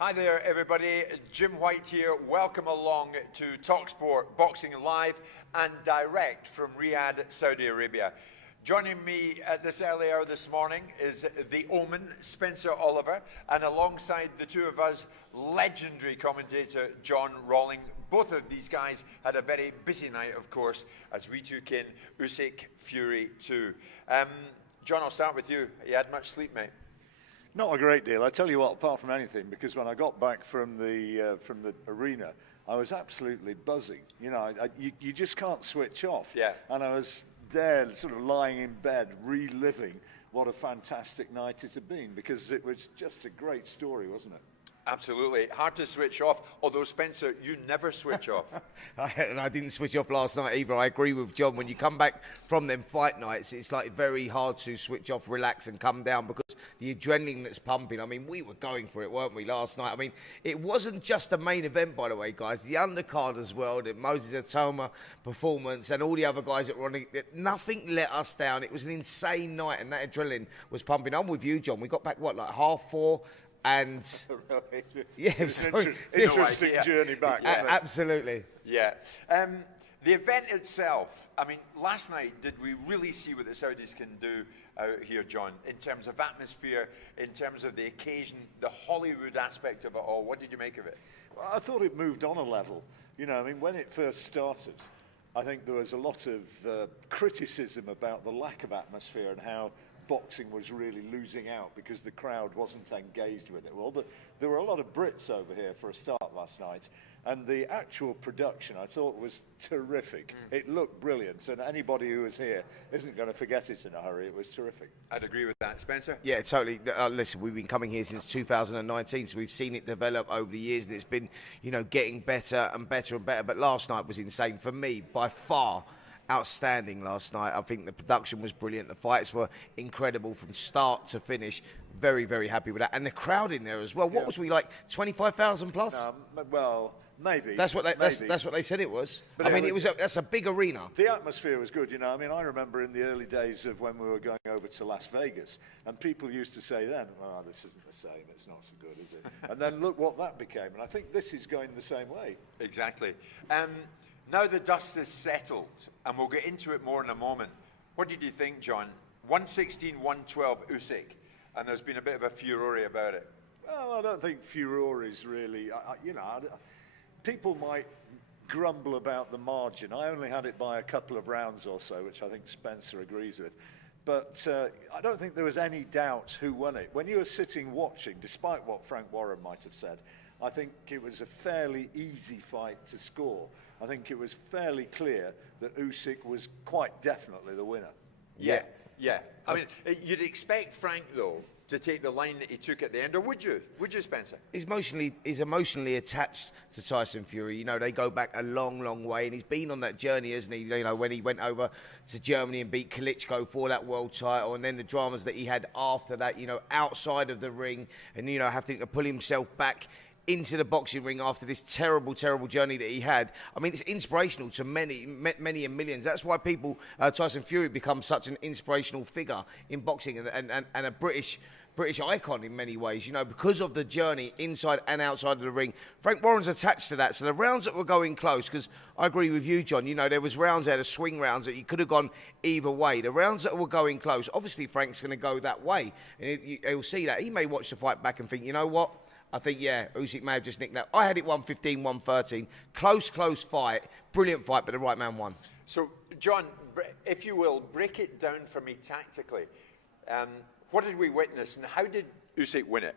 Hi there, everybody. Jim White here. Welcome along to talkSPORT, boxing live and direct from Riyadh, Saudi Arabia. Joining me at this early hour this morning is the Omen, Spencer Oliver, and alongside the two of us, legendary commentator John Rawling. Both of these guys had a very busy night, of course, as we took in Usyk Fury 2. John, I'll start with you. You had much sleep, mate? Not a great deal. I tell you what, apart from anything, because when I got back from the arena, I was absolutely buzzing. You know, you just can't switch off. Yeah. And I was there, sort of lying in bed, reliving what a fantastic night it had been, because it was just a great story, wasn't it? Absolutely. Hard to switch off, although, Spencer, you never switch off. And I didn't switch off last night either. I agree with John. When you come back from them fight nights, it's like very hard to switch off, relax and come down because the adrenaline that's pumping. I mean, we were going for it, weren't we, last night? I mean, it wasn't just the main event, by the way, guys. The undercard as well, the Moses Atoma performance and all the other guys that were on it, nothing let us down. It was an insane night and that adrenaline was pumping. I'm with you, John. We got back, what, like 4:30? And yeah, it's an interesting journey back. Absolutely. Yeah. The event itself, I mean, last night, did we really see what the Saudis can do out here, John, in terms of atmosphere, in terms of the occasion, the Hollywood aspect of it all? What did you make of it? Well, I thought it moved on a level. You know, I mean, when it first started, I think there was a lot of criticism about the lack of atmosphere and how boxing was really losing out because the crowd wasn't engaged with it. Well, there were a lot of Brits over here for a start last night, and the actual production I thought was terrific. It looked brilliant, and anybody who was here isn't going to forget it in a hurry. It was terrific. I'd agree with that. Spencer? Yeah, totally. Listen, we've been coming here since 2019, so we've seen it develop over the years, and it's been, you know, getting better and better and better. But last night was insane for me, by far. Outstanding last night. I think the production was brilliant. The fights were incredible from start to finish. Very, very happy with that. And the crowd in there as well. What was we, like 25,000 plus? Well, maybe. That's what they said it was. But I mean, that's a big arena. The atmosphere was good, you know. I mean, I remember in the early days of when we were going over to Las Vegas, and people used to say then, "Oh, this isn't the same. It's not so good, is it?" And then look what that became. And I think this is going the same way. Exactly. Now the dust is settled, and we'll get into it more in a moment. What did you think, John? 116, 112 Usyk, and there's been a bit of a furore about it. Well, I don't think furore is really, you know, people might grumble about the margin. I only had it by a couple of rounds or so, which I think Spencer agrees with. But I don't think there was any doubt who won it. When you were sitting watching, despite what Frank Warren might have said, I think it was a fairly easy fight to score. I think it was fairly clear that Usyk was quite definitely the winner. Yeah. I mean, you'd expect Frank, though, to take the line that he took at the end, or would you? Would you, Spencer? He's emotionally attached to Tyson Fury. You know, they go back a long, long way, and he's been on that journey, hasn't he? You know, when he went over to Germany and beat Klitschko for that world title, and then the dramas that he had after that, you know, outside of the ring, and, you know, having to pull himself back into the boxing ring after this terrible, terrible journey that he had. I mean, it's inspirational to many and millions. That's why people, Tyson Fury becomes such an inspirational figure in boxing and a British icon in many ways, you know, because of the journey inside and outside of the ring. Frank Warren's attached to that. So the rounds that were going close, because I agree with you, John, you know, there was rounds there, the swing rounds, that you could have gone either way. The rounds that were going close, obviously Frank's going to go that way. And he'll see that. He may watch the fight back and think, you know what? I think, yeah, Usyk may have just nicked that. I had it 115, 113. Close fight. Brilliant fight, but the right man won. So, John, if you will, break it down for me tactically. What did we witness, and how did Usyk win it?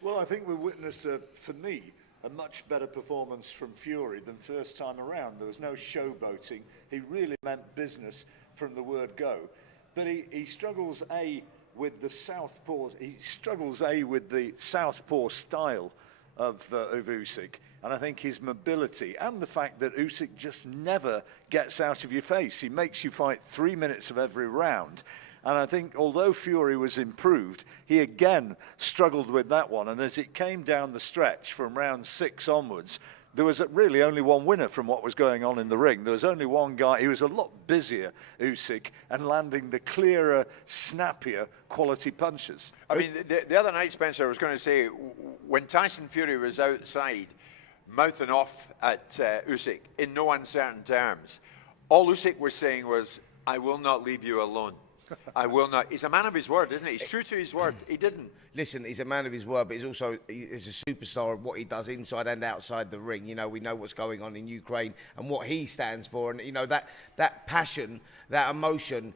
Well, I think we witnessed, for me, a much better performance from Fury than first time around. There was no showboating. He really meant business from the word go. But he struggles, with the southpaw. He struggles with the southpaw style of Usyk, and I think his mobility and the fact that Usyk just never gets out of your face. He makes you fight 3 minutes of every round, and I think although Fury was improved, he again struggled with that one. And as it came down the stretch from round 6 onwards, there was really only one winner from what was going on in the ring. There was only one guy. He was a lot busier, Usyk, and landing the clearer, snappier quality punches. I mean, the other night, Spencer, I was going to say, when Tyson Fury was outside, mouthing off at Usyk in no uncertain terms, all Usyk was saying was, "I will not leave you alone. I will not." He's a man of his word, isn't he? He's true to his word. He didn't. Listen, he's a man of his word, but he's a superstar of what he does inside and outside the ring. You know, we know what's going on in Ukraine and what he stands for, and you know that passion, that emotion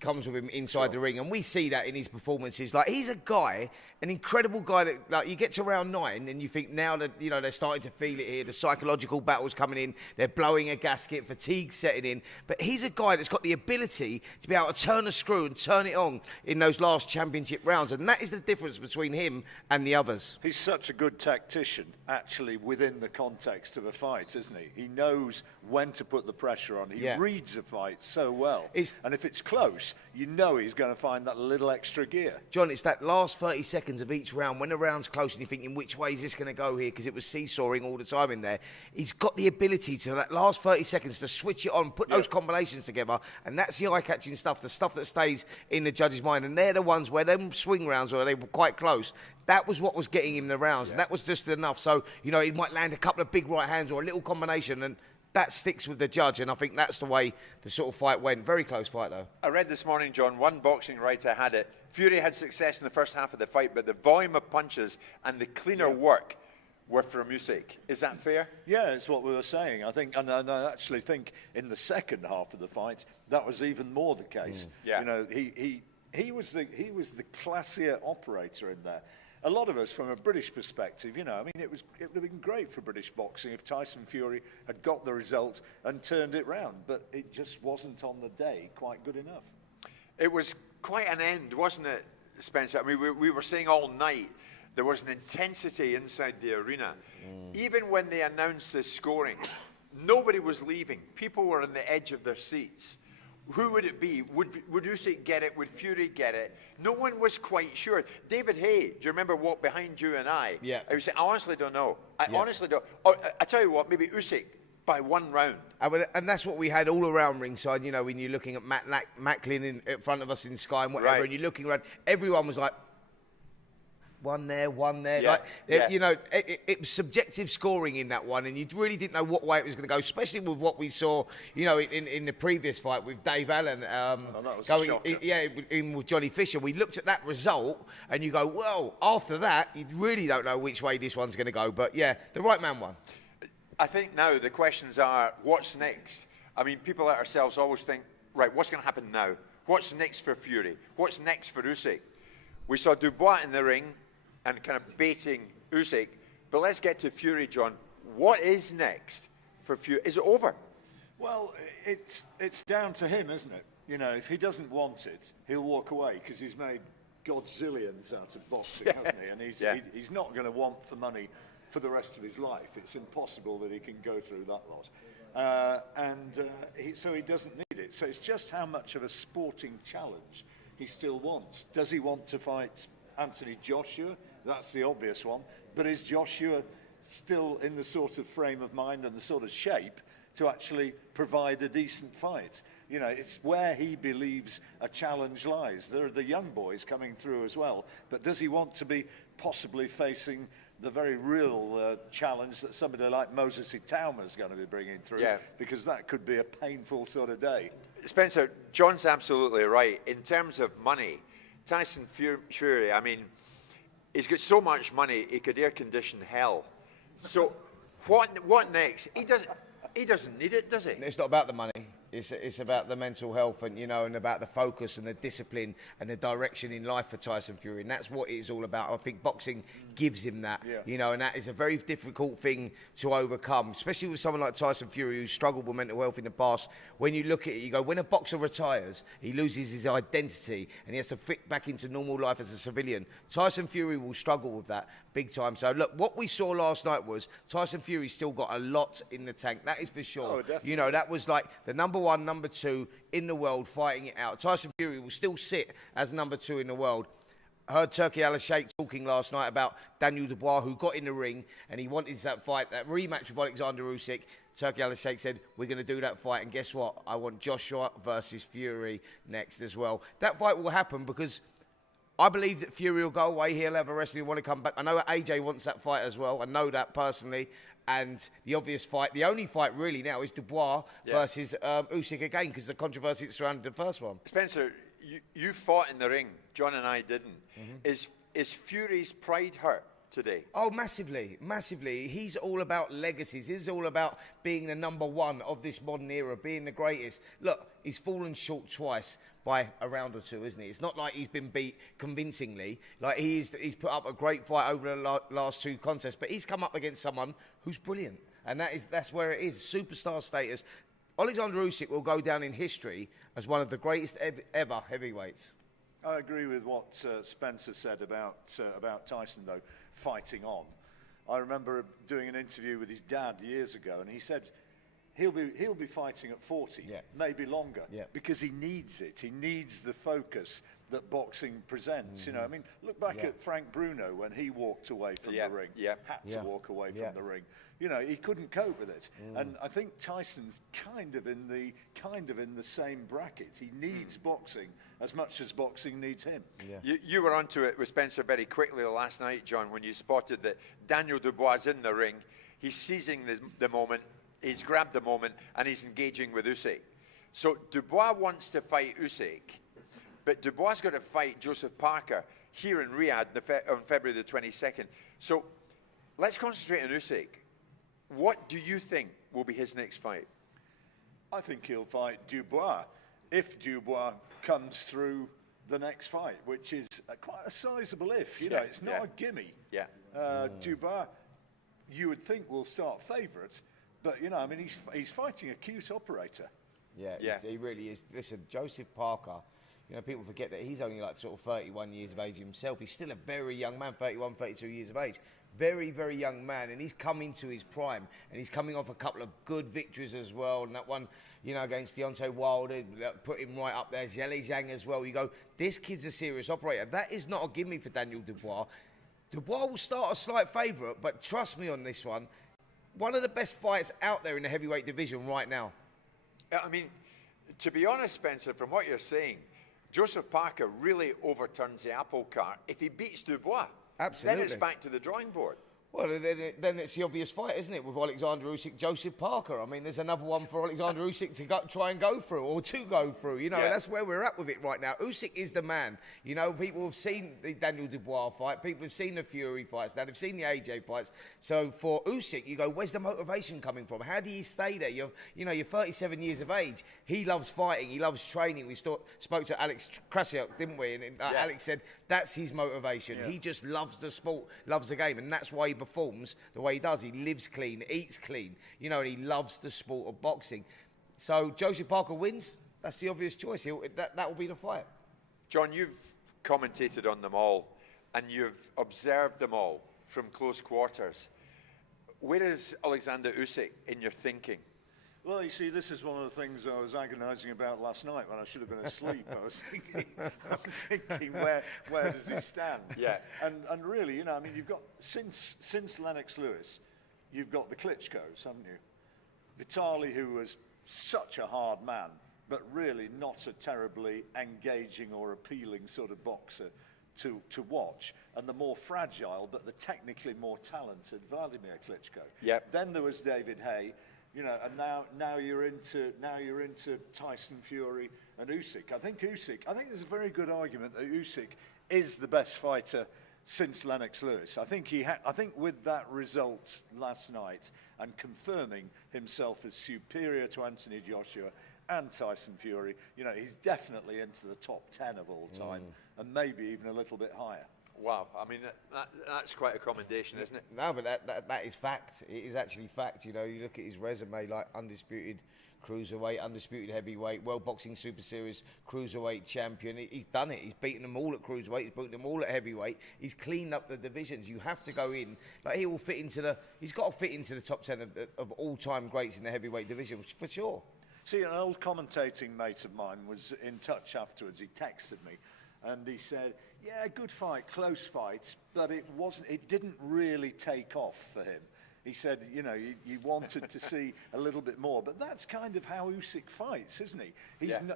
comes with him inside the ring, and we see that in his performances. Like, he's a guy, an incredible guy that, like, you get to round 9 and you think now that, you know, they're starting to feel it here, the psychological battle's coming in, they're blowing a gasket, fatigue setting in, but he's a guy that's got the ability to be able to turn a screw and turn it on in those last championship rounds, and that is the difference between him and the others. He's such a good tactician, actually, within the context of a fight, isn't he? He knows when to put the pressure on. He reads a fight so well. And if it's close, you know he's going to find that little extra gear. John, it's that last 30 seconds of each round, when the round's close and you're thinking, which way is this going to go here? Because it was seesawing all the time in there. He's got the ability to, that last 30 seconds, to switch it on, put those combinations together, and that's the eye-catching stuff, the stuff that stays in the judge's mind. And they're the ones where them swing rounds, where they were quite close, that was what was getting him the rounds, and that was just enough. So, you know, he might land a couple of big right hands or a little combination, and that sticks with the judge, and I think that's the way the sort of fight went. Very close fight, though. I read this morning, John, one boxing writer had it. Fury had success in the first half of the fight, but the volume of punches and the cleaner work were from Usyk. Is that fair? Yeah, it's what we were saying. I think, and I actually think in the second half of the fight, that was even more the case. Yeah. You know, he was the classier operator in there. A lot of us, from a British perspective, you know, I mean, it would have been great for British boxing if Tyson Fury had got the result and turned it round, but it just wasn't on the day quite good enough. It was quite an end, wasn't it, Spencer? I mean, we were saying all night there was an intensity inside the arena. Even when they announced the scoring, nobody was leaving. People were on the edge of their seats. Who would it be? Would Usyk get it? Would Fury get it? No one was quite sure. David Hay, do you remember, walked behind you and I? Yeah. I was saying, I honestly don't know. I honestly don't. Oh, I tell you what, maybe Usyk by one round. And that's what we had all around ringside. You know, when you're looking at McCain in front of us in Sky and whatever, and you're looking around, everyone was like, one there. Yeah, Like, you know, it was subjective scoring in that one, and you really didn't know what way it was going to go, especially with what we saw, you know, in the previous fight with Dave Allen in with Johnny Fischer. We looked at that result, and you go, well, after that, you really don't know which way this one's going to go. But yeah, the right man won. I think now the questions are, what's next? I mean, people like ourselves always think, right, what's going to happen now? What's next for Fury? What's next for Usyk? We saw Dubois in the ring and kind of baiting Usyk. But let's get to Fury, John. What is next for Fury? Is it over? Well, it's down to him, isn't it? You know, if he doesn't want it, he'll walk away, because he's made godzillions out of boxing, hasn't he? And he's not going to want the money for the rest of his life. It's impossible that he can go through that lot. So he doesn't need it. So it's just how much of a sporting challenge he still wants. Does he want to fight Anthony Joshua? That's the obvious one. But is Joshua still in the sort of frame of mind and the sort of shape to actually provide a decent fight? You know, it's where he believes a challenge lies. There are the young boys coming through as well. But does he want to be possibly facing the very real challenge that somebody like Moses Itauma is going to be bringing through? Yeah. Because that could be a painful sort of day. Spencer, John's absolutely right. In terms of money, Tyson Fury, I mean, he's got so much money he could air condition hell. So what next? He doesn't need it, does he? It's not about the money. It's about the mental health and, you know, and about the focus and the discipline and the direction in life for Tyson Fury. And that's what it is all about. I think boxing gives him that, you know, and that is a very difficult thing to overcome, especially with someone like Tyson Fury, who's struggled with mental health in the past. When you look at it, you go, when a boxer retires, he loses his identity and he has to fit back into normal life as a civilian. Tyson Fury will struggle with that big time. So look, what we saw last night was Tyson Fury still got a lot in the tank. That is for sure. Oh, definitely. You know, that was like the number one, number two in the world fighting it out. Tyson Fury will still sit as number two in the world. heard Turki Al-Sheikh talking last night about Daniel Dubois, who got in the ring and he wanted that fight, that rematch with Oleksandr Usyk. Turki Al-Sheikh said, we're going to do that fight, and guess what? I want Joshua versus Fury next as well. That fight will happen because I believe that Fury will go away. He'll have a wrestling, want to come back. I know AJ wants that fight as well. I know that personally. And the obvious fight, the only fight really now is Dubois versus Usyk again, because the controversy that surrounded the first one. Spencer, you fought in the ring. John and I didn't. Is Fury's pride hurt today? Oh, massively, massively. He's all about legacies. He's all about being the number one of this modern era, being the greatest. Look, he's fallen short twice by a round or two, isn't he? It's not like he's been beat convincingly. Like he's put up a great fight over the last two contests, but he's come up against someone who's brilliant, and that's where it is. Superstar status. Oleksandr Usyk will go down in history as one of the greatest ever heavyweights. I agree with what Spencer said about Tyson, though, fighting on. I remember doing an interview with his dad years ago, and he said he'll be fighting at 40, maybe longer, because he needs it. He needs the focus that boxing presents. You know, I mean, look back at Frank Bruno when he walked away from the ring, had to walk away from the ring. You know, he couldn't cope with it, and I think Tyson's kind of in the same bracket. He needs boxing as much as boxing needs him. You were onto it with Spencer very quickly last night, John, when you spotted that Daniel Dubois is in the ring. He's seizing the moment. He's grabbed the moment, and he's engaging with Usyk. So Dubois wants to fight Usyk, but Dubois got to fight Joseph Parker here in Riyadh on February the 22nd. So let's concentrate on Usyk. What do you think will be his next fight? I think he'll fight Dubois if Dubois comes through the next fight, which is quite a sizable if. You know, it's not a gimme. Dubois, you would think, will start favourite, but you know, I mean, he's fighting a cute operator. He really is. Listen, Joseph Parker, you know, people forget that he's only like sort of 31 years of age himself. He's still a very young man, 31, 32 years of age. Very, very young man, and he's coming to his prime, and he's coming off a couple of good victories as well, and that one, you know, against Deontay Wilder, put him right up there, Zhang Zhang as well. You go, this kid's a serious operator. That is not a gimme for Daniel Dubois. Dubois will start a slight favourite, but trust me on this one of the best fights out there in the heavyweight division right now. I mean, to be honest, Spencer, from what you're saying, Joseph Parker really overturns the apple cart if he beats Dubois. Absolutely. Then it's back to the drawing board. Well, then it's the obvious fight, isn't it, with Oleksandr Usyk, Joseph Parker? I mean, there's another one for Oleksandr Usyk to try and go through, or to go through. You know, that's where we're at with it right now. Usyk is the man. You know, people have seen the Daniel Dubois fight. People have seen the Fury fights. Now, they've seen the AJ fights. So for Usyk, you go, where's the motivation coming from? How do you stay there? You're 37 years of age. He loves fighting. He loves training. We spoke to Alex Krasiuk, didn't we? And Alex said that's his motivation. He just loves the sport, loves the game, and that's why he performs the way he does. He lives clean, eats clean, you know, and he loves the sport of boxing. So Joseph Parker wins. That's the obvious choice. That will be the fight. John, you've commentated on them all, and you've observed them all from close quarters. Where is Oleksandr Usyk in your thinking? Well, you see, this is one of the things I was agonising about last night when I should have been asleep. I was thinking, where does he stand? And really, you know, I mean, you've got, since Lennox Lewis, you've got the Klitschko's, haven't you? Vitaly, who was such a hard man, but really not a terribly engaging or appealing sort of boxer to watch, and the more fragile, but the technically more talented Vladimir Klitschko. Then there was David Haye. You know, and now you're into Tyson, Fury, and Usyk. I think there's a very good argument that Usyk is the best fighter since Lennox Lewis. I think with that result last night and confirming himself as superior to Anthony Joshua and Tyson Fury, you know, he's definitely into the top 10 of all time, and maybe even a little bit higher. Wow, I mean, that's quite a commendation, isn't it? No, but that is fact. It is actually fact. You know, you look at his resume, like undisputed cruiserweight, undisputed heavyweight, World Boxing Super Series cruiserweight champion. He's done it. He's beaten them all at cruiserweight. He's beaten them all at heavyweight. He's cleaned up the divisions. You have to go in. Like, he will fit into he's got to fit into the top 10 of all-time greats in the heavyweight division, for sure. See, an old commentating mate of mine was in touch afterwards. He texted me. and he said, yeah, good fight, close fight, but it didn't really take off for him. He said, you know, you wanted to see a little bit more, but that's kind of how Usyk fights, isn't he?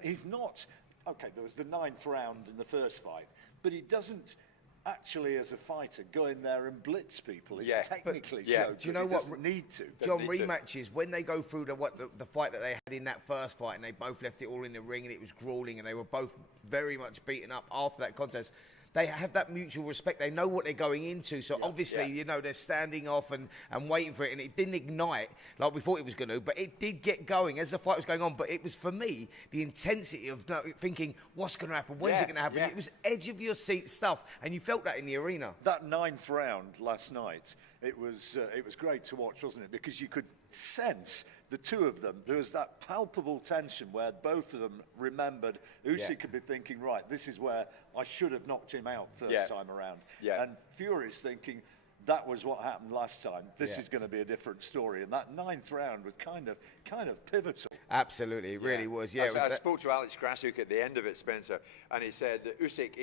He's not, okay, there was the 9th round in the first fight, but he doesn't actually, as a fighter, go in there and blitz people. He's technically so good. Do you know he what? Doesn't need to. John, rematches, when they go through the fight that they had in that first fight, and they both left it all in the ring, and it was grueling, and they were both very much beaten up after that contest, they have that mutual respect. They know what they're going into. So obviously, you know, they're standing off and waiting for it. And it didn't ignite like we thought it was going to. But it did get going as the fight was going on. But it was, for me, the intensity of thinking, what's going to happen? When's it going to happen? It was edge of your seat stuff. And you felt that in the arena. That 9th round last night, it was great to watch, wasn't it? Because you could sense the two of them. There was that palpable tension where both of them remembered Usyk could be thinking, right, this is where I should have knocked him out first time around. And Fury's thinking, that was what happened last time. This is going to be a different story. And that 9th round was kind of pivotal. Absolutely, it really was. Yeah, I spoke to Alex Krasuk at the end of it, Spencer, and he said Usyk,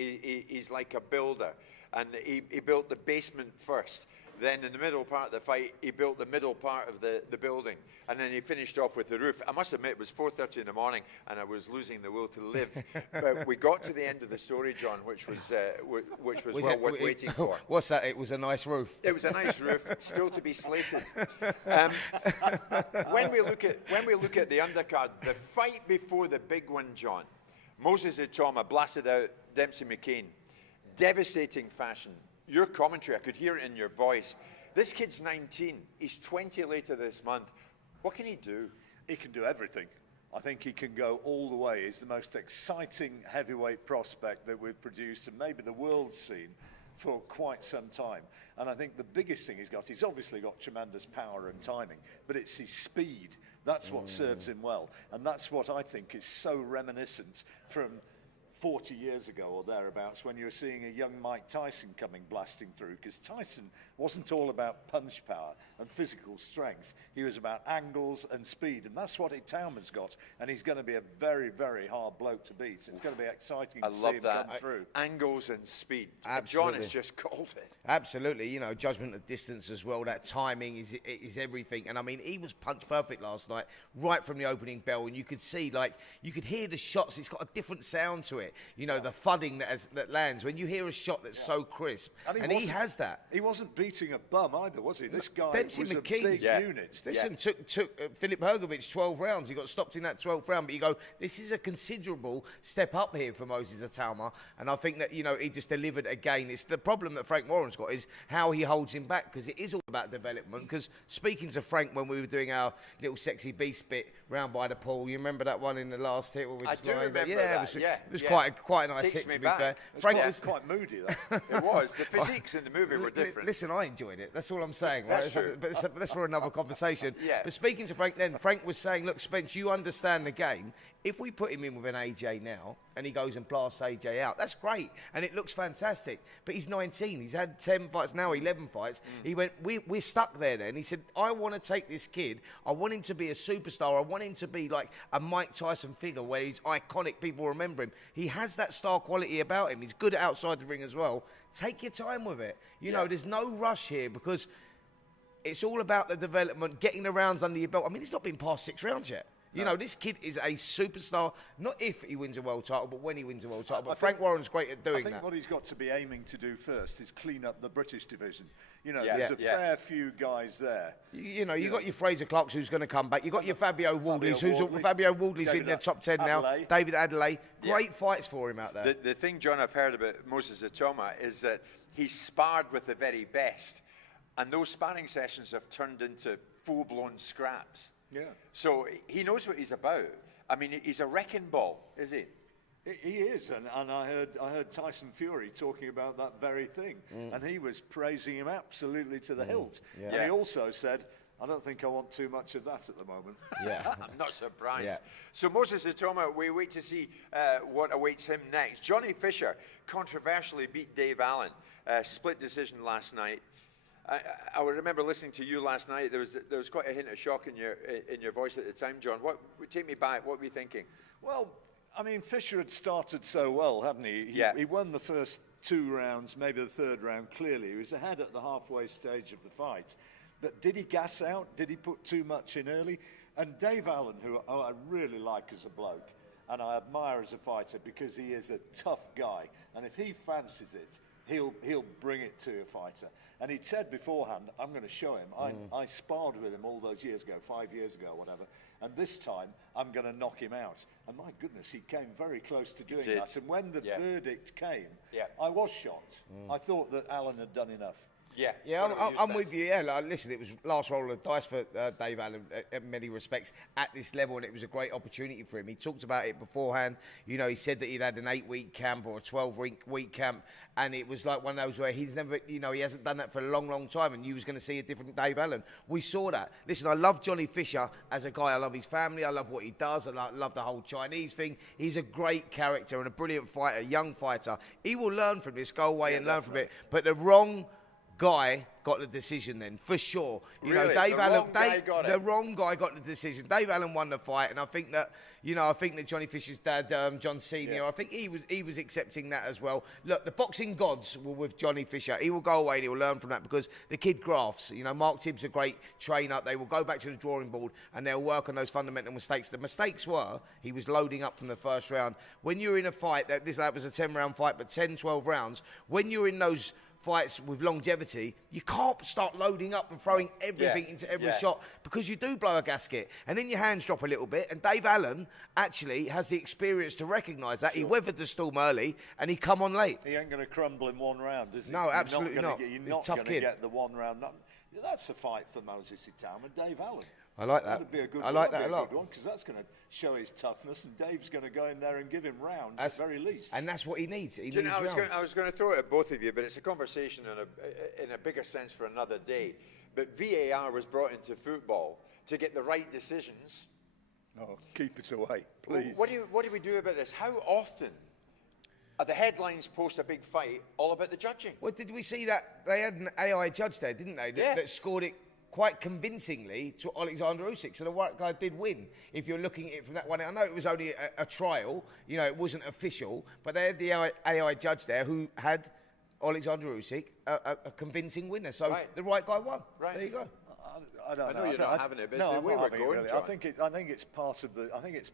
he's like a builder, and he built the basement first. Then in the middle part of the fight, he built the middle part of the building, and then he finished off with the roof. I must admit, it was 4:30 in the morning, and I was losing the will to live. But we got to the end of the story, John, which was well worth waiting for. What's that? It was a nice roof. It was a nice roof, still to be slated. When we look at the undercard, the fight before the big one, John, Moses Itoma blasted out Dempsey McCain, devastating fashion. Your commentary, I could hear it in your voice. This kid's 19. He's 20 later this month. What can he do? He can do everything. I think he can go all the way. He's the most exciting heavyweight prospect that we've produced, and maybe the world's seen for quite some time. And I think the biggest thing he's obviously got tremendous power and timing, but it's his speed. That's what serves him well. And that's what I think is so reminiscent from 40 years ago or thereabouts, when you were seeing a young Mike Tyson coming blasting through, because Tyson wasn't all about punch power and physical strength. He was about angles and speed, and that's what Itauma's got, and he's going to be a very, very hard bloke to beat. It's going to be exciting to see him come through. Angles and speed. Absolutely. John has just called it. Absolutely. You know, judgment of distance as well. That timing is everything. And I mean, he was punch perfect last night, right from the opening bell, and you could see, like, you could hear the shots. It's got a different sound to it. You know, the thudding that lands when you hear a shot that's so crisp, and he has that. He wasn't beating a bum either, was he? This guy Dempsey was McCain, a big unit. Listen, took Filip Hrgovic 12 rounds. He got stopped in that 12th round, but you go, this is a considerable step up here for Moses Itauma, and I think that, you know, he just delivered again. It's the problem that Frank Warren's got is how he holds him back, because it is all about development. Because speaking to Frank when we were doing our little sexy beast bit round by the pool, you remember that one in the last hit? Where we I just do remember that. It was quite a nice hit, to be fair. Frank was quite moody, though. It was. The physiques in the movie were different. Listen, I enjoyed it. That's all I'm saying. Right? That's true. But that's for another conversation. Yeah. But speaking to Frank then, Frank was saying, look, Spence, you understand the game. If we put him in with an AJ now and he goes and blasts AJ out, that's great. And it looks fantastic. But he's 19. He's had 10 fights, now 11 fights. He went, we're stuck there then. He said, I want to take this kid. I want him to be a superstar. I want him to be like a Mike Tyson figure where he's iconic. People remember him. He has that star quality about him. He's good outside the ring as well. Take your time with it. You know, there's no rush here, because it's all about the development, getting the rounds under your belt. I mean, he's not been past 6 rounds yet. You know, this kid is a superstar, not if he wins a world title, but when he wins a world title. But Frank Warren's great at doing that. I think what he's got to be aiming to do first is clean up the British division. You know, there's a fair few guys there. You know, you got your Fraser Clarks, who's going to come back. You got your Fabio Wardleys, Fabio Wardley's in the top 10 now. David Adelaide. Great fights for him out there. The thing, John, I've heard about Moses Itauma is that he's sparred with the very best. And those sparring sessions have turned into full-blown scraps. Yeah. So he knows what he's about. I mean, he's a wrecking ball, is he? He is, and I heard Tyson Fury talking about that very thing, and he was praising him absolutely to the hilt. And he also said, I don't think I want too much of that at the moment. Yeah. I'm not surprised. So Moses Itauma, we wait to see what awaits him next. Johnny Fischer controversially beat Dave Allen, split decision last night. I remember listening to you last night. There was quite a hint of shock in your voice at the time, John. Take me back. What were you thinking? Well, I mean, Fischer had started so well, hadn't he? He won the first 2 rounds, maybe the 3rd round, clearly. He was ahead at the halfway stage of the fight. But did he gas out? Did he put too much in early? And Dave Allen, who I really like as a bloke, and I admire as a fighter because he is a tough guy. And if he fancies it, he'll bring it to a fighter. And he'd said beforehand, I'm going to show him. I sparred with him all those years ago, 5 years ago, whatever. And this time, I'm going to knock him out. And my goodness, he came very close to doing that. And when the verdict came, I was shocked. I thought that Allen had done enough. I'm with you. Yeah, listen, it was last roll of the dice for Dave Allen in many respects at this level, and it was a great opportunity for him. He talked about it beforehand. You know, he said that he'd had an 8-week camp or a 12-week camp, and it was like one of those where he's never, you know, he hasn't done that for a long, long time, and you was going to see a different Dave Allen. We saw that. Listen, I love Johnny Fischer as a guy. I love his family. I love what he does. I love the whole Chinese thing. He's a great character and a brilliant fighter, young fighter. He will learn from this, go away and learn from it. But the wrong guy got the decision then, for sure. You know, Dave Allen, the wrong guy got the decision. Dave Allen won the fight, and I think that, you know, I think that Johnny Fischer's dad, John Senior, I think he was accepting that as well. Look, the boxing gods were with Johnny Fischer. He will go away and he will learn from that because the kid grafts. You know, Mark Tibbs a great trainer. They will go back to the drawing board and they'll work on those fundamental mistakes. The mistakes were he was loading up from the first round. When you're in a fight, that was a 10-round fight, but 10, 12 rounds, when you're in those fights with longevity, you can't start loading up and throwing everything into every shot because you do blow a gasket and then your hands drop a little bit. And Dave Allen actually has the experience to recognise that. He weathered the storm early and he come on late. He ain't going to crumble in 1 round, is he? No, absolutely not. You're not going to get the 1 round. That's a fight for Moses Itauma and Dave Allen. I like that. I like that a lot. Because that's going to show his toughness, and Dave's going to go in there and give him rounds at the very least. And that's what he needs. He needs rounds. I was going to throw it at both of you, but it's a conversation in a bigger sense for another day. But VAR was brought into football to get the right decisions. Oh, keep it away, please. What do we do about this? How often are the headlines post a big fight all about the judging? Well, did we see that they had an AI judge there, didn't they? That scored it quite convincingly to Oleksandr Usyk. So the white guy did win. If you're looking at it from that one, I know it was only a trial, you know, it wasn't official, but they had the AI judge there who had Oleksandr Usyk a convincing winner. So the right guy won. Right. There you go. I don't know. I know you're not having it, but it's the way we're going, really. I think it's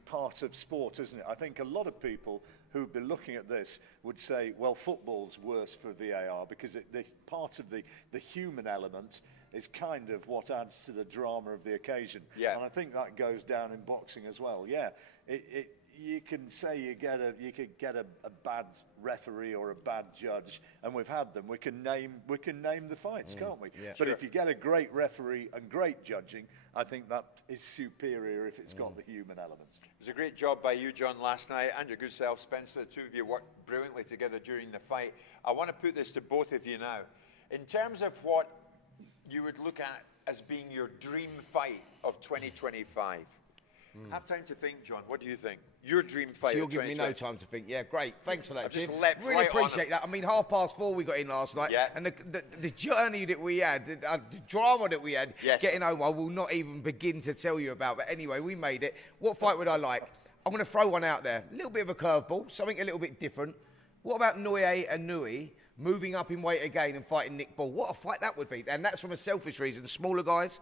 part of sport, isn't it? I think a lot of people who'd be looking at this would say, well, football's worse for VAR because part of the human element is kind of what adds to the drama of the occasion. Yeah. And I think that goes down in boxing as well. Yeah. You can say you could get a bad referee or a bad judge, and we've had them. We can name the fights, can't we? Yeah. But if you get a great referee and great judging, I think that is superior if it's got the human element. It was a great job by you, John, last night, and your good self, Spencer. The two of you worked brilliantly together during the fight. I want to put this to both of you now. In terms of what you would look at as being your dream fight of 2025. Have time to think, John. What do you think? Your dream fight. So you'll give me no time to think. Yeah, great. Thanks for that, Jim. Really appreciate that. I mean, 4:30 we got in last night, and the journey that we had, the drama that we had, getting home, I will not even begin to tell you about. But anyway, we made it. What fight would I like? I'm going to throw one out there. A little bit of a curveball, something a little bit different. What about Noye and Nui moving up in weight again and fighting Nick Ball? What a fight that would be. And that's from a selfish reason. Smaller guys.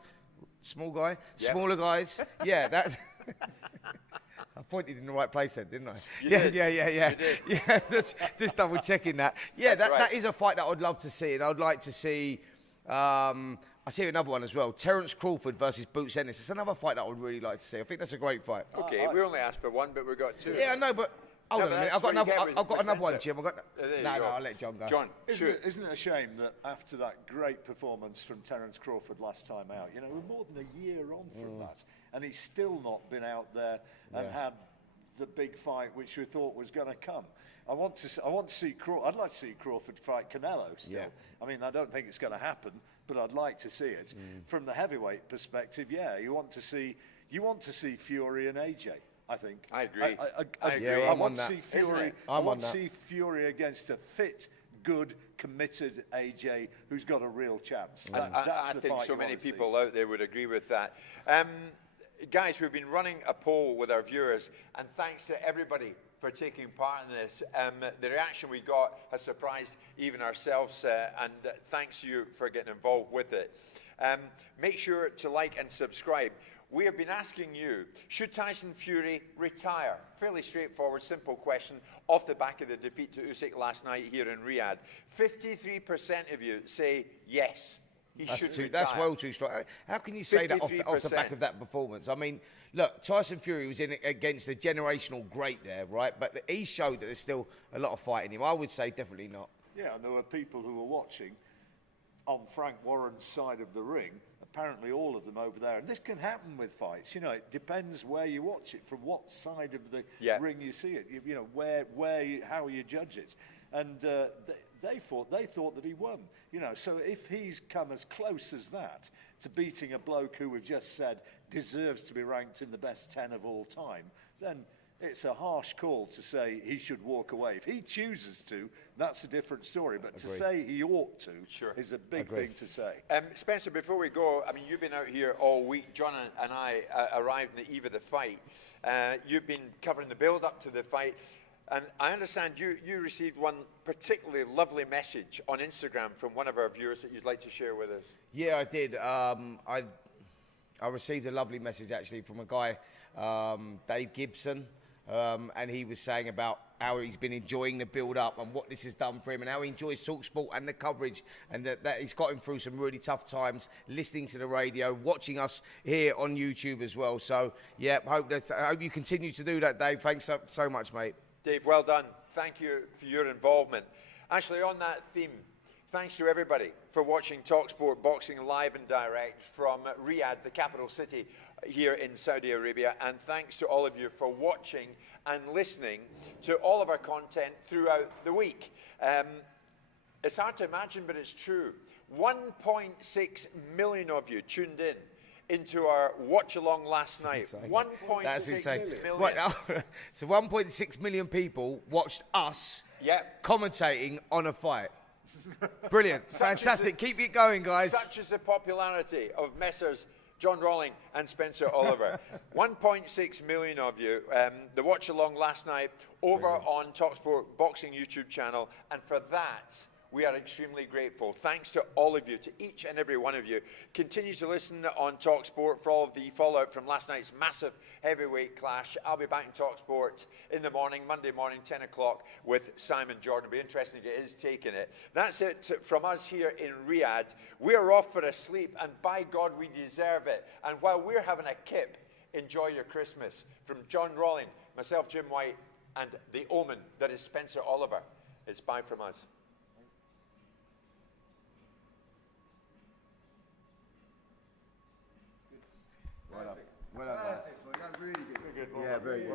Yeah, that... I pointed in the right place then, didn't I? Yeah. Just double checking that. Yeah, that is a fight that I'd love to see. And I'd like to see... I'll tell you another one as well. Terence Crawford versus Boots Ennis. It's another fight that I would really like to see. I think that's a great fight. Okay, we only asked for one, but we've got two. Yeah, I know, but... Hold on a minute. I've got another one, Jim. No, I'll let John go. John, isn't it a shame that after that great performance from Terence Crawford last time out, you know, we're more than a year on from that, and he's still not been out there and had the big fight which we thought was going to come. I'd like to see Crawford fight Canelo still. Yeah. I mean, I don't think it's going to happen, but I'd like to see it. From the heavyweight perspective, you want to see Fury and AJ. I think. I agree. I agree. I want to see Fury against a fit, good, committed AJ who's got a real chance. I think so many people out there would agree with that. Guys, we've been running a poll with our viewers, and thanks to everybody for taking part in this. The reaction we got has surprised even ourselves, and thanks to you for getting involved with it. Make sure to like and subscribe. We have been asking you, should Tyson Fury retire? Fairly straightforward, simple question off the back of the defeat to Usyk last night here in Riyadh. 53% of you say yes. That's well too strong. How can you say that off the back of that performance? I mean, look, Tyson Fury was in against a generational great there, right? But he showed that there's still a lot of fight in him. I would say definitely not. Yeah, and there were people who were watching on Frank Warren's side of the ring, apparently all of them over there. And this can happen with fights. You know, it depends where you watch it, from what side of the ring you see it. You know, how you judge it. And they thought that he won. You know, so if he's come as close as that to beating a bloke who we've just said deserves to be ranked in the best 10 of all time, then it's a harsh call to say he should walk away. If he chooses to, that's a different story. But to say he ought to is a big thing to say. Spencer, before we go, I mean, you've been out here all week. John and I arrived on the eve of the fight. You've been covering the build-up to the fight. And I understand you received one particularly lovely message on Instagram from one of our viewers that you'd like to share with us. Yeah, I did. I received a lovely message actually from a guy, Dave Gibson, and he was saying about how he's been enjoying the build-up and what this has done for him, and how he enjoys talkSPORT and the coverage, and that he's got him through some really tough times, listening to the radio, watching us here on YouTube as well. So, yeah, I hope you continue to do that, Dave. Thanks so much, mate. Dave, well done. Thank you for your involvement. Actually, on that theme, thanks to everybody for watching talkSPORT Boxing live and direct from Riyadh, the capital city here in Saudi Arabia. And thanks to all of you for watching and listening to all of our content throughout the week. It's hard to imagine, but it's true. 1.6 million of you tuned in into our watch-along last night. 1.6 million. Right now, so 1.6 million people watched us commentating on a fight. Brilliant. Fantastic. Keep it going, guys. Such is the popularity of Messrs. John Rawling and Spencer Oliver. 1.6 million of you. The watch-along last night over on talkSPORT Boxing YouTube channel. And for that, we are extremely grateful. Thanks to all of you, to each and every one of you. Continue to listen on talkSPORT for all of the fallout from last night's massive heavyweight clash. I'll be back in talkSPORT in the morning, Monday morning, 10 o'clock, with Simon Jordan. It'll be interesting to get his take in it. That's it from us here in Riyadh. We're off for a sleep, and by God, we deserve it. And while we're having a kip, enjoy your Christmas. From John Rawling, myself, Jim White, and the omen that is Spencer Oliver. It's bye from us. Well done, guys. That's really good. Yeah, very good.